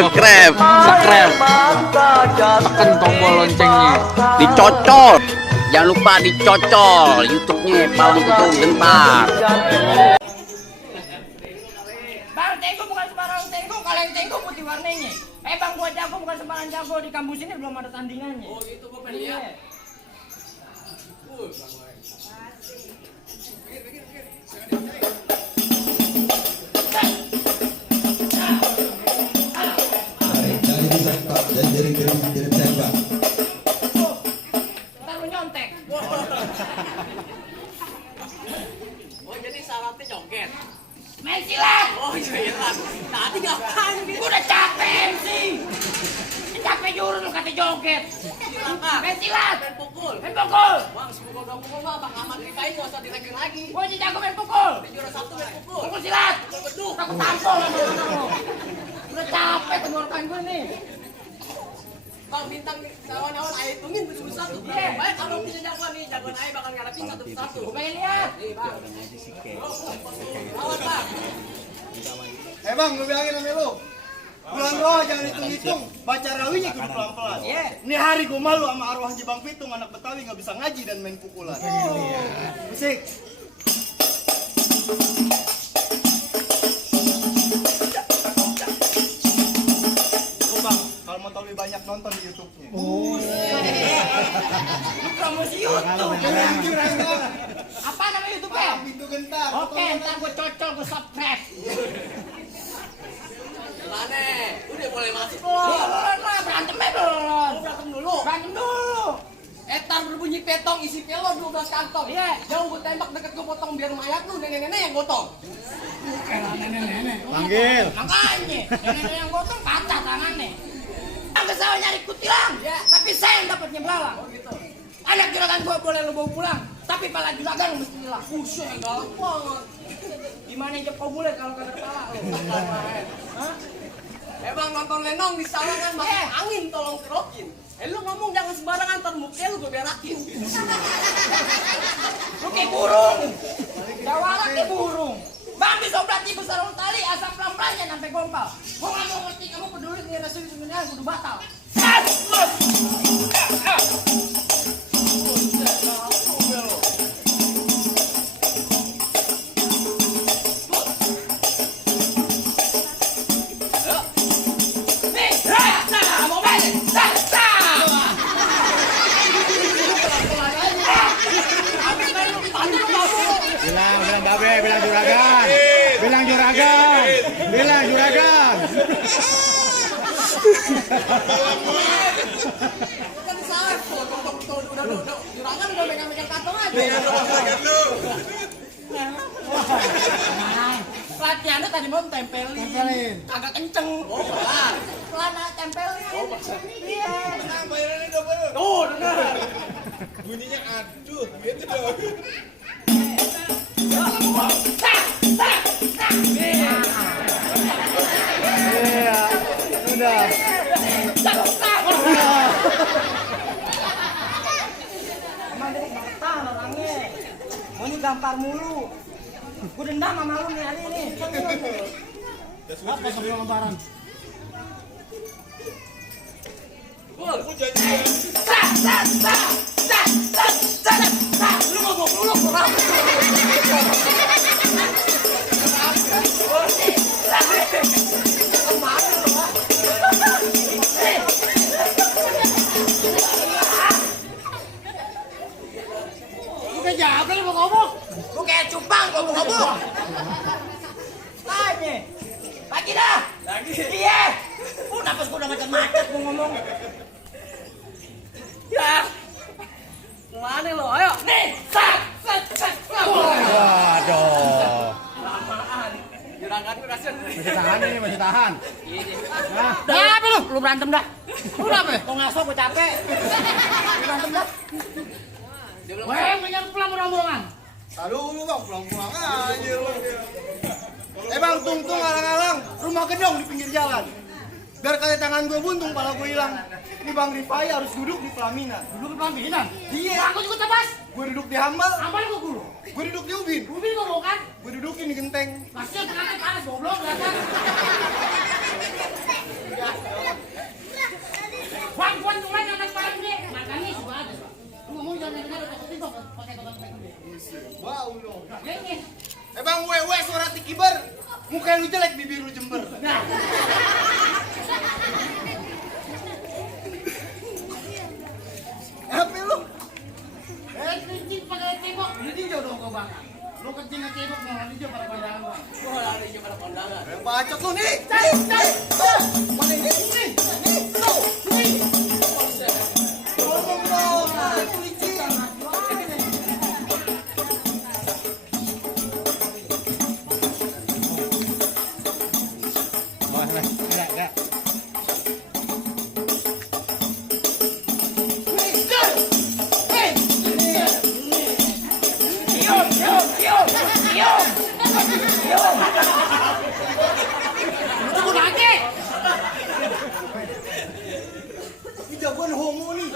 subscribe, tekan tombol loncengnya, dicocol, jangan lupa dicocol YouTube-nya Palang Kutung Gentar. Bang, tenggo bukan sembarang tenggo, kalau yang tenggo putih warnanya. Bang, gua jago bukan sembarang jago, di kampus ini belum ada tandingannya. Oh gitu, gua pengen lihat. Ntar lu nyontek. Oh jadi syaratnya joget? Main silat. Oh iya lah. Tadi ngapain gitu? Gua udah capek sih. Capek jurus lu kata joget. Main silat. Main pukul. Main pukul. Bang, sepukul dua pukul mah Bang Ahmad nikahin gak usah direken lagi. Gua aja jago main pukul. Di juara satu main pukul. Pukul silat. Pukul beduk. Aku tampol sama anak lu. Udah capek tenggorokan gue nih. Bang bintang kawan-kawan ayo hitungin satu-satu. Iya. Baik kalau punya jagoan nih, jagoan ayo bakal ngarepin satu persatu. Gua pengen lihat. Nih Bang. Lawan Bang. Bang, gue bilangin sama lu. Bulan roh jangan hitung-hitung, baca rawinya kudu pelan-pelan. Iya. Ini hari gue malu sama arwah Haji Bang Pitung, anak Betawi nggak bisa ngaji dan main pukulan. Musik. Bang, kalau mau tahu lebih banyak nonton di YouTube-nya. Lu promosi YouTube. Apa nama YouTube-nya? Pintu gentar. Oke, ntar gue cocol, gue subscribe. Gimana? Udah boleh masuk Belum, belum? berantemnya belum. Berantem dulu. Berantem dulu. Etar berbunyi petong isi pelo 12 kantong. Iya. Jauh gue tembak deket gue potong biar mayat lu nenek-nenek yang gotong. Panggil. Makanya, nenek yang gotong kaca tangannya. Yang ke sawah nyari kutilang, ya. Tapi saya yang dapatnya belalang. Oh gitu. Anak juragan gua boleh lu bawa pulang, tapi pala juragan mesti hilang. Buset, galak banget. Gimana aja kau boleh kalau kagak pala lu? Hah? Bang nonton Lenong di sawangan masuk angin tolong kerokin. Lu ngomong jangan sembarangan ntar muka lu gue berakin. Lu kayak burung. Jawara kayak burung. Bang bisa berarti besar tali asap pelan-pelannya sampai gompal. Gua nggak mau ngerti kamu peduli dengan rasul sebenarnya kudu batal. Bilang babe, bilang juragan. Bilang juragan. Bilang juragan. Kan salah. Udah. Juragan udah megang-megang kantong aja. Latihannya tadi mau tempelin. Agak kenceng. Oh, pelan. Pelan tempelin. Iya. Tuh, dengar. Bunyinya aduh, gitu dong. Iya. Udah. Emang dia gampang orangnya. Mau ini gampar mulu. Gue dendam sama lu nih hari ini. Apa sebelum lebaran? Lu ngomong dulu kurang. Udah jawab lu mau ngomong. Lu kayak cupang ngomong-ngomong. Tanya. Lagi dah. Lagi. Iya. Napas gua udah macet-macet gua ngomong. Ya. Kemana lo? Ayo. Nih, sat. Waduh. Lamaan. Juragan gue kasihan. Masih tahan ini, masih tahan. Nah, Kenapa lu? Lu berantem dah. Lu kenapa? Kok ngaso gua capek. Lu berantem dah. Weh, menyang pulang rombongan. Aduh lu bang, pulang-pulang aja lu. Bang, tung-tung alang-alang, rumah gedong di pinggir jalan. Biar kali tangan gue buntung, pala gue hilang. Ini Bang Rifai harus duduk di pelaminan. Dulu ke pelaminan. Iya. Aku juga tabas. Gue duduk di hambal. Amal gua guru. Gue duduk di ubin. Ubin gua mau kan? Gue dudukin di genteng. Masih pengantin panas goblok datang. Wan cuman yang anak paling ini. Makanya suka ada. Ngomong jangan dengar takut itu pakai kotak gede. Bau dong. Ya ini. Bang wewe suara tikibar. Muka lu jelek, bibir lu jember. Nah. Apa lu? Kencing pakai cebok. Jadi jauh dong kau bang. Lu kencing ke cebok mau lari pada pandangan bang. Gua lari aja pada kondangan. Bacot lu nih. Cari. Mana ini? Nih. Ngomong dong. Polisi. Oh, enggak. Tunggu lagi. Ini jagoan homo nih.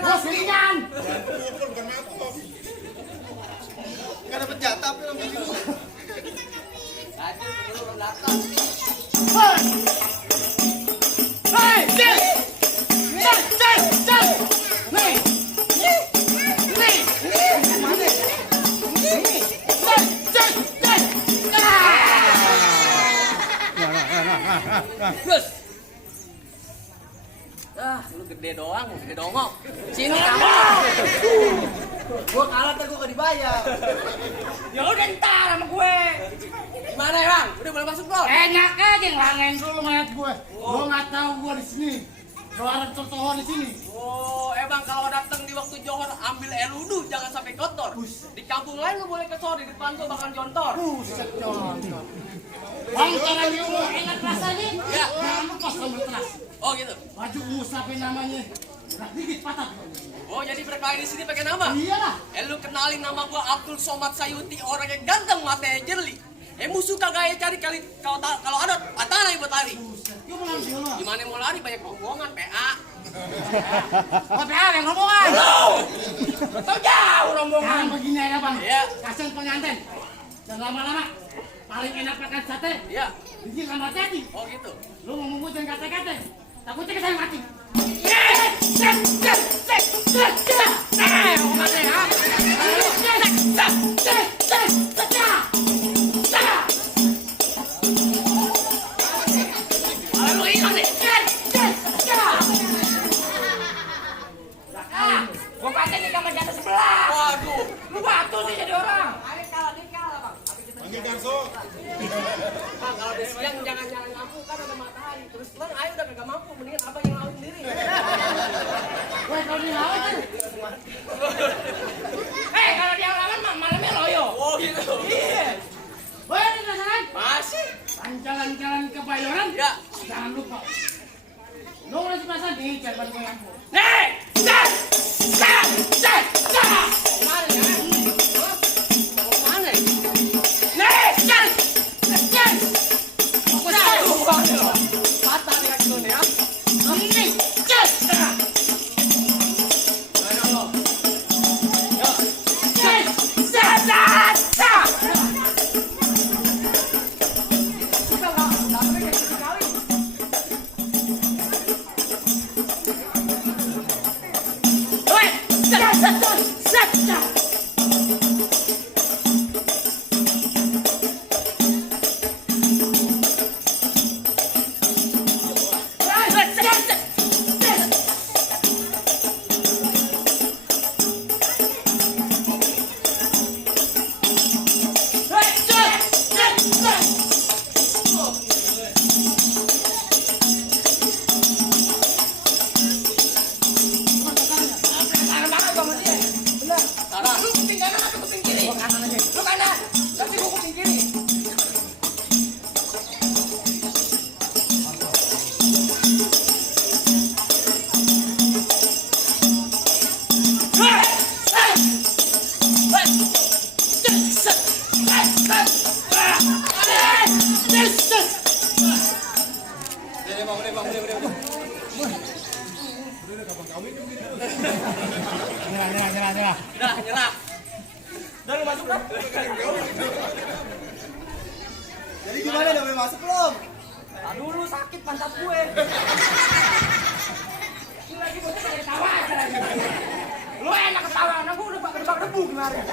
Bos ringan. Gak dapet jatah apa namanya gitu. Tadi lu belum datang. Hei, cek. Nih. Mana? Gus. Lu gede doang, gede dongok. Sini kamu. Gua kalah ntar gua gak dibayar. Ya udah ntar sama gue. Gimana ya, Bang? Udah boleh masuk belum? Enak aja ngelangin dulu mayat gue. Gue nggak tahu gue di sini. Lo ada tertohor di sini. Oh, Bang, kalau datang di waktu johor ambil air wudhu, jangan sampai kotor. Di kampung lain lu boleh kesor, di depan tuh bakal jontor. Buset contoh. Bang, caranya lo enak rasanya. Ya. Jangan lupa sambal terasi. Oh gitu. Baju musafir namanya. Gerak dikit patah. Oh, jadi berkelahi di sini pakai nama? Iyalah. Lu kenalin nama gua Abdul Somad Sayuti, orang yang ganteng, matanya jernih. Musuh kagak ya cari kali kalau ada patah buat lari. Buset. Yuk pulang dulu. Gimana mau lari banyak rombongan PA. PA yang rombongan. Betul jauh rombongan. Begini aja bang. Iya. Kasian pengantin. Jangan lama-lama. Paling enak makan sate. Iya. Bikin sama hati. Oh gitu. Lu mau ngomong jangan kata-kata. Takutnya kita mati. Gua pakai nih kamar jatuh sebelah. Waduh. Lu batu sih jadi orang. Ayo kalah, Bang. Bang, kalau udah siang jangan nyalain lampu, kan ada matahari. Terus terang ayo udah kagak mampu, mendingan abang yang laut sendiri. Weh, kalau di laut kan. Kalau dia lawan malamnya loyo. Oh gitu. Iya. Weh, ini penasaran? Masih? Jalan-jalan ke Bayoran. Ya. Jangan lupa. Lu masih pasang di jalan gue yang Nih! Kemana ya? Mau mana ya? Patah nih kaki lu nih ya. Taruh. nyerah. Dah, nyerah. Udah lu masuk kan? Jadi gimana, udah boleh masuk belum? Tak dulu sakit pantat gue. Ini lagi bocah kayak ketawa aja lagi. Lu enak ketawa, anak gue udah bak debu kemarin.